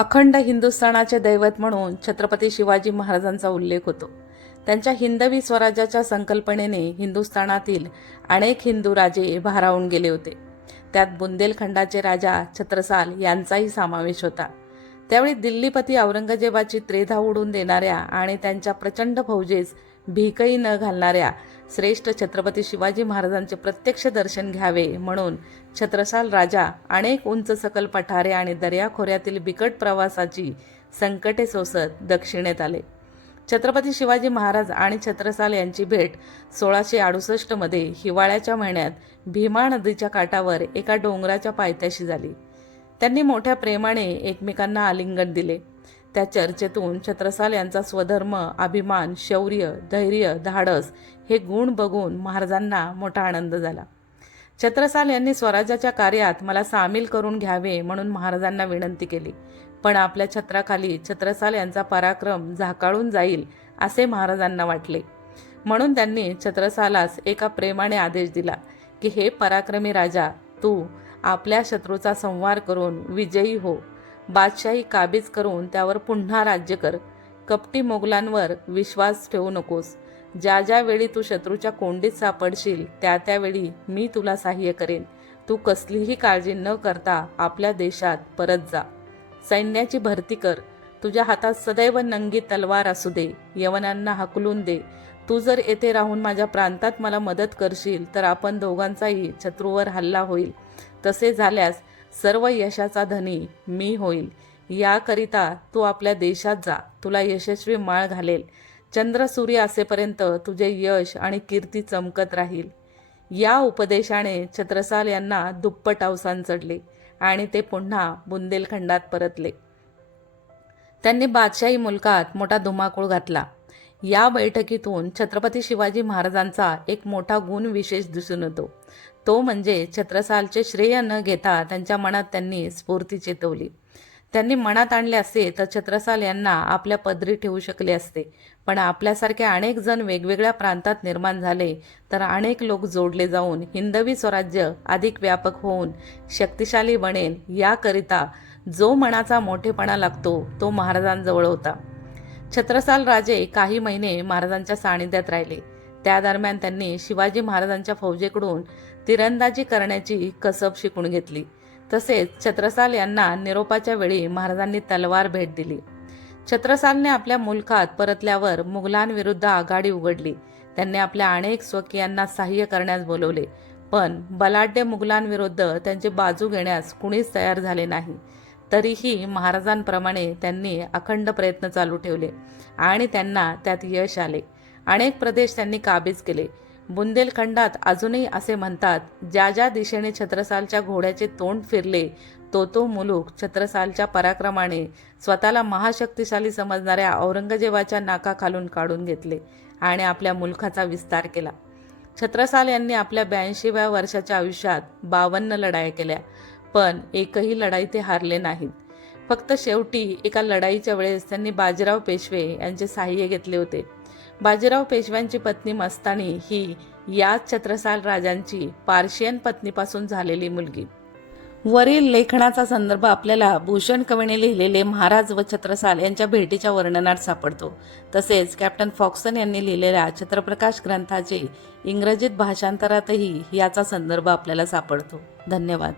अखंड हिंदुस्थानाचे दैवत म्हणून छत्रपती शिवाजी महाराजांचा उल्लेख होतो. त्यांच्या हिंदवी स्वराज्याच्या संकल्पनेने हिंदुस्थानातील अनेक हिंदू राजे भारावून गेले होते. त्यात बुंदेलखंडाचे राजा छत्रसाल यांचाही समावेश होता. त्यावेळी दिल्लीपती औरंगजेबाची त्रेधा उडून देणाऱ्या आणि त्यांच्या प्रचंड फौजेस भीकही न घालणाऱ्या श्रेष्ठ छत्रपती शिवाजी महाराजांचे प्रत्यक्ष दर्शन घ्यावे म्हणून छत्रसाल राजा अनेक उंच सकल पठारे आणि दर्याखोऱ्यातील बिकट प्रवासाची संकटे सोसत दक्षिणेत आले. छत्रपती शिवाजी महाराज आणि छत्रसाल यांची भेट सोळाशे अडुसष्टमध्ये हिवाळ्याच्या महिन्यात भीमा नदीच्या काठावर एका डोंगराच्या पायथ्याशी झाली. त्यांनी मोठ्या प्रेमाने एकमेकांना आलिंगन दिले. त्या चर्चेतून छत्रसाल यांचा स्वधर्म अभिमान शौर्य धैर्य धाडस हे गुण बघून महाराजांना मोठा आनंद झाला. छत्रसाल यांनी स्वराज्याच्या कार्यात मला सामील करून घ्यावे म्हणून महाराजांना विनंती केली. पण आपल्या छत्राखाली छत्रसाल यांचा पराक्रम झाकाळून जाईल असे महाराजांना वाटले. म्हणून त्यांनी छत्रसालास एका प्रेमाने आदेश दिला की हे पराक्रमी राजा तू आपल्या शत्रूचा संहार करून विजयी हो. बादशाही काबीज करून त्यावर पुन्हा राज्य कर. कपटी मोगलांवर विश्वास ठेवू नकोस. ज्या ज्या वेळी तू शत्रूच्या कोंडीत सापडशील त्या त्यावेळी मी तुला सहाय्य करेन. तू कसलीही काळजी न करता आपल्या देशात परत जा. सैन्याची भरती कर. तुझ्या हातात सदैव नंगी तलवार असू दे. यवनांना हकलून दे. तू जर येथे राहून माझ्या प्रांतात मला मदत करशील तर आपण दोघांचाही शत्रूवर हल्ला होईल. तसे झाल्यास सर्व यशाचा धनी मी होईल याकरिता तू आपल्या देशात जा. तुला यशस्वी माळ घालेल. चंद्र सूर्य असेपर्यंत तुझे यश आणि कीर्ती चमकत राहील. या उपदेशाने छत्रसाल यांना दुप्पट अवसान चढले आणि ते पुन्हा बुंदेलखंडात परतले. त्यांनी बादशाही मुलकात मोठा धुमाकूळ घातला. या बैठकीतून छत्रपती शिवाजी महाराजांचा एक मोठा गुण विशेष दिसून येतो. तो म्हणजे छत्रसालचे श्रेय न घेता त्यांच्या मनात त्यांनी स्फूर्ती चेतवली. त्यांनी मनात आणले असते तर छत्रसाल यांना आपल्या पदरी ठेवू शकले असते. पण आपल्यासारखे अनेक जण वेगवेगळ्या प्रांतात निर्माण झाले तर अनेक लोक जोडले जाऊन हिंदवी स्वराज्य अधिक व्यापक होऊन शक्तिशाली बनेल याकरिता जो मनाचा मोठेपणा लागतो तो महाराजांजवळ होता. छत्रसाल राजे काही महिने महाराजांच्या सानिध्यात राहिले. त्या दरम्यान त्यांनी शिवाजी महाराजांच्या फौजेकडून तिरंदाजी करण्याची कसब शिकून घेतली. तसेच छत्रसाल यांना निरोपाच्या वेळी महाराजांनी तलवार भेट दिली. छत्रसालने आपल्या मुलखात परतल्यावर मुघलांविरुद्ध आघाडी उघडली. त्यांनी आपल्या अनेक स्वकीयांना सहाय्य करण्यास बोलवले. पण बलाढ्य मुघलांविरुद्ध त्यांची बाजू घेण्यास कुणीच तयार झाले नाही. तरीही महाराजांप्रमाणे त्यांनी अखंड प्रयत्न चालू ठेवले आणि त्यांना त्यात यश आले. अनेक प्रदेश त्यांनी काबीज केले. बुंदेलखंडात अजूनही असे म्हणतात ज्या ज्या दिशेने छत्रसालच्या घोड्याचे तोंड फिरले तो तो मुलूक छत्रसालच्या पराक्रमाने स्वतःला महाशक्तिशाली समजणाऱ्या औरंगजेबाच्या नाकाखालून काढून घेतले आणि आपल्या मुलखाचा विस्तार केला. छत्रसाल यांनी आपल्या ब्याऐंशीव्या वर्षाच्या आयुष्यात बावन्न लढाया केल्या पण एकही लढाई ते हारले नाहीत. फक्त शेवटी एका लढाईच्या वेळेस त्यांनी बाजीराव पेशवे यांचे सहाय्य घेतले होते. बाजीराव पेशव्यांची पत्नी मस्तानी ही याच छत्रसाल राजांची पार्शियन पत्नीपासून झालेली मुलगी. वरील लेखनाचा संदर्भ आपल्याला भूषण कवीने लिहिलेले महाराज व छत्रसाल यांच्या भेटीच्या वर्णनात सापडतो. तसेच कॅप्टन फॉक्सन यांनी लिहिलेल्या छत्रप्रकाश ग्रंथाचे इंग्रजीत भाषांतरातही याचा संदर्भ आपल्याला सापडतो. धन्यवाद.